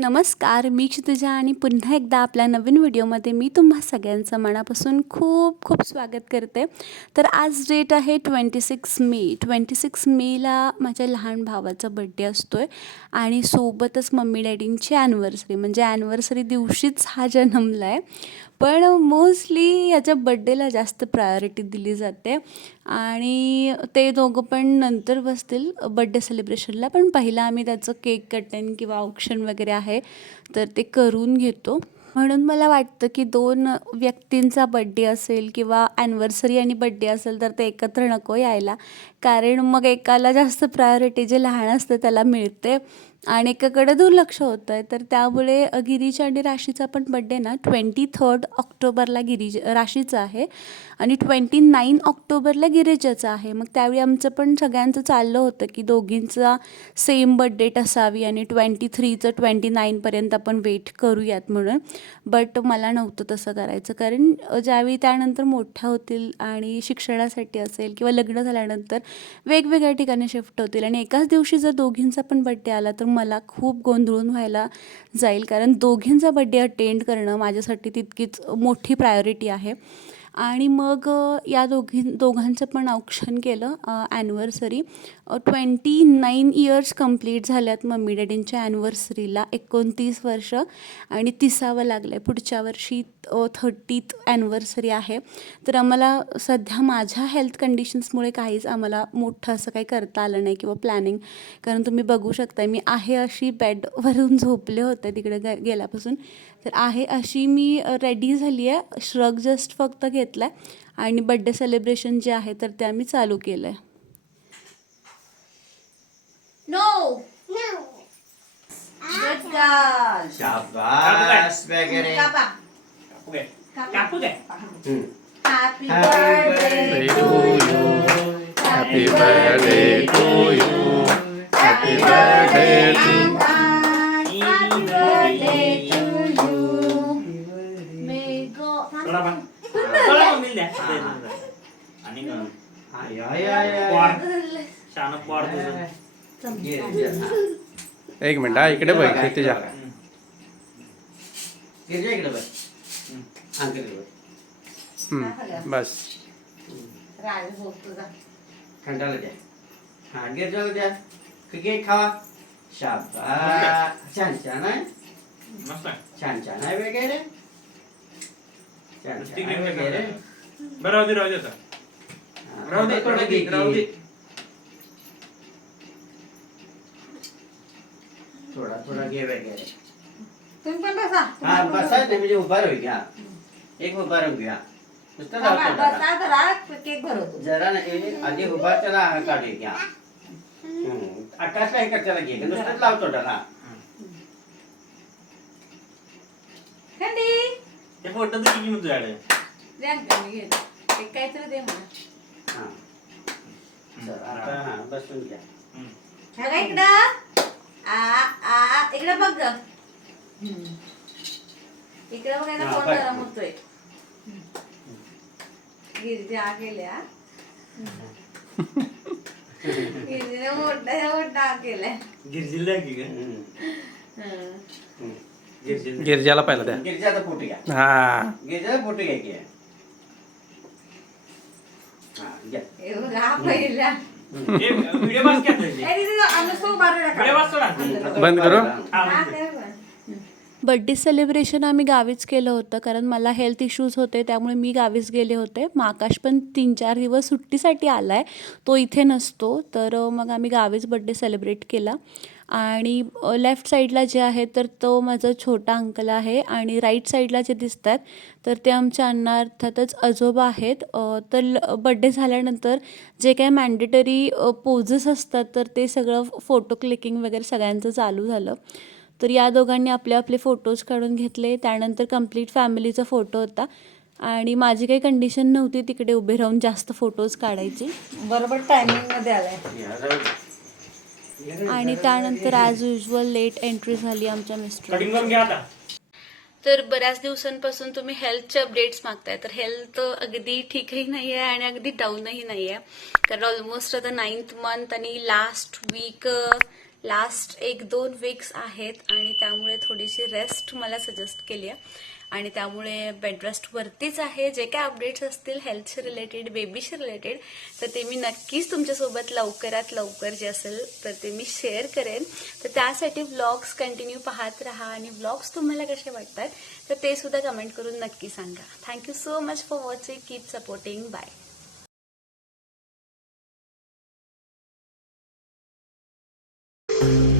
नमस्कार मी क्षितिजा आणि पुन्हा एकदा आपल्या नवीन व्हिडिओमध्ये मी तुम्हा सगळ्यांचं मनापासून खूप खूप स्वागत करते. तर आज डेट आहे twenty six May. Twenty six मेला माझ्या लहान भावाचा बड्डे असतो आहे आणि सोबतच मम्मी डॅडींची ॲनिव्हर्सरी म्हणजे ॲनिव्हर्सरी दिवशीच हा जन्मला आहे पण मोस्टली याच्या बड्डेला जास्त प्रायोरिटी दिली जाते. आणि ते दोघं पण नंतर बसतील बड्डे सेलिब्रेशनला. पण पहिला आम्ही त्याचं केक कटिंग किंवा ऑप्शन वगैरे आहे तर ते करून घेतो. म्हणून मला वाटतं की दोन व्यक्तींचा बड्डे असेल किंवा ॲनिव्हर्सरी आणि बड्डे असेल तर ते एकत्र नको यायला. कारण मग एकाला जास्त प्रायोरिटी जे लहान असतं त्याला मिळते. आणि एकाकडे दुर्लक्ष होतं आहे तर त्यामुळे अ, गिरीजा आणि राशीचा पण बड्डे ना ट्वेंटी थर्ड ऑक्टोबरला गिरीज राशीचा आहे. आणि ट्वेंटी नाईन ऑक्टोबरला गिरीजाचा आहे. मग त्यावेळी आमचं पण सगळ्यांचं चाललं होतं की दोघींचा सेम बड्डे असावी आणि ट्वेंटी थ्रीचं ट्वेंटी नाईनपर्यंत आपण वेट करूयात म्हणून. बट मला नव्हतं तसं करायचं. कारण ज्यावेळी त्यानंतर मोठ्या होतील आणि शिक्षणासाठी असेल किंवा लग्न झाल्यानंतर वेगवेगळ्या ठिकाणी शिफ्ट होतील आणि एकाच दिवशी जर दोघींचा पण बड्डे आला तर मला खूप गोंधळून व्हायला जाईल. कारण दोघींचा बड्डे अटेंड करणं माझ्यासाठी तितकीच मोठी प्रायोरिटी आहे. आणि मग या दोघी दोघांचं पण औक्षण केलं anniversary twenty nine years complete झाल्यात मम्मी डॅडींच्या ॲनिव्हर्सरीला एकोणतीस वर्ष आणि तिसावं लागलं आहे पुढच्या वर्षी थर्टीथ ॲनिव्हर्सरी आहे. तर आम्हाला सध्या माझ्या हेल्थ कंडिशन्समुळे काहीच आम्हाला मोठं असं काही करता आलं नाही किंवा प्लॅनिंग कारण तुम्ही बघू शकता मी आहे अशी बेडवरून झोपले होते तिकडे गेल्यापासून. तर आहे अशी मी रेडी झाली आहे श्रग जस्ट फक्त घेतला आहे आणि बड्डे सेलिब्रेशन जे आहे तर ते आम्ही चालू केलं आहे No. No. Good girl. शाबास वगैरे Kapa. कापू काय कापू काय हम्म. Happy, birthday to you. Happy birthday to you. एक मिनिट हा इकडे बघ तुझ्या बस. खंडाला द्या हा जाऊ द्या. केक खावा शाबास. छान छान आहे. छान छान आहे वगैरे. छान छान आहे वगैरे. बरं राहू दे राहू दे राहू दे थोडं राहू घे. राहू दे थोडा थोडा घे वगैरे तुम्ही पण बसा. हा बसा नाही म्हणजे उभा राहू घ्या एक उभा राहू घ्या नुसतं बाबा, राहतो जरा. बसा जरा केक भरवतो जरा नाही आधी उभा त्याला हा काढू घ्या हम्म. आकाशला हे कर त्याला घे नुसतंच लावतो त्याला खंडी ते फोटो किती म्हणतो तुझ्याकडे द्या ना मी घेते. एक काहीतरी दे मला हा चल, आता हा बसून घ्या हम्म. बघा इकडं आ आ इकडं बघ ग हम्म. इकडं बघायला हा, फोन बघ. गरम होतोय गिरजा गेल्या गिरजीने मोठा मोठा केलाय गिरजिल्ला की काय हम्म. हं. हम्म. गिरजिल्ला गिरजाला पहिला द्या गिरजाचा फोटो घ्या हा गिरजाचा घ्या की हा घ्या हे बघा हा पहिला ए, व्हिडिओ बस की आता इथे. ए, तिथे जाऊ, आम्ही सो बाहेर व्हिडिओ नका. बंद करू? बड्डे सेलिब्रेशन आम्ही गावीच केलं होतं कारण मला हेल्थ इश्यूज होते त्यामुळे मी गावीच गेले होते. मग आकाश पण तीन चार दिवस सुट्टीसाठी आला आहे तो इथे नसतो तर मग आम्ही गावीच बड्डे सेलिब्रेट केला. आणि लेफ्ट साईडला जे आहे तर तो माझा छोटा अंकल आहे आणि राईट साईडला जे दिसत आहेत तर ते आमच्या अण्णा अर्थातच आजोबा आहेत. तर बड्डे झाल्यानंतर जे काही मॅन्डेटरी पोजेस असतात तर ते सगळं फोटो क्लिकिंग वगैरे सगळ्यांचं चालू झालं. तर या दोघांनी आपले आपले फोटोज काढून घेतले. त्यानंतर कंप्लीट फॅमिलीचा फोटो होता. आणि माझी काही कंडिशन नव्हती तिकडे उभे राहून जास्त फोटोज काढायची. बरोबर टायमिंगमध्ये आलाय घ्या, जाऊ दे. घ्या, जाऊ दे. आणि त्यानंतर ॲज युजल लेट एंट्री झाली आमच्या मिस्टर कटिंग करून घ्या आता. तर बऱ्याच दिवसांपासून तुम्ही हेल्थचे अपडेट्स मागताय. तर हेल्थ अगदी ठीकही नाही आहे आणि अगदी डाऊनही नाही आहे कारण ऑलमोस्ट आता नाईन्थ मंथ आणि लास्ट वीक लास्ट एक दोन वीक्स आहेत आणि त्यामुळे थोडीशी रेस्ट मला सजेस्ट केली आहे आणि त्यामुळे बेड रेस्टवरतीच आहे. जे काय अपडेट्स असतील हेल्थशी रिलेटेड बेबीशी रिलेटेड तर ते मी नक्कीच तुमच्यासोबत लवकरात लवकर जे असेल तर ते मी शेअर करेन. तर त्यासाठी व्लॉग्स कंटिन्यू पाहत राहा आणि व्लॉग्स तुम्हाला कसे वाटतात तर ते सुद्धा कमेंट करून नक्की सांगा. Thank you so much for watching keep supporting bye Thank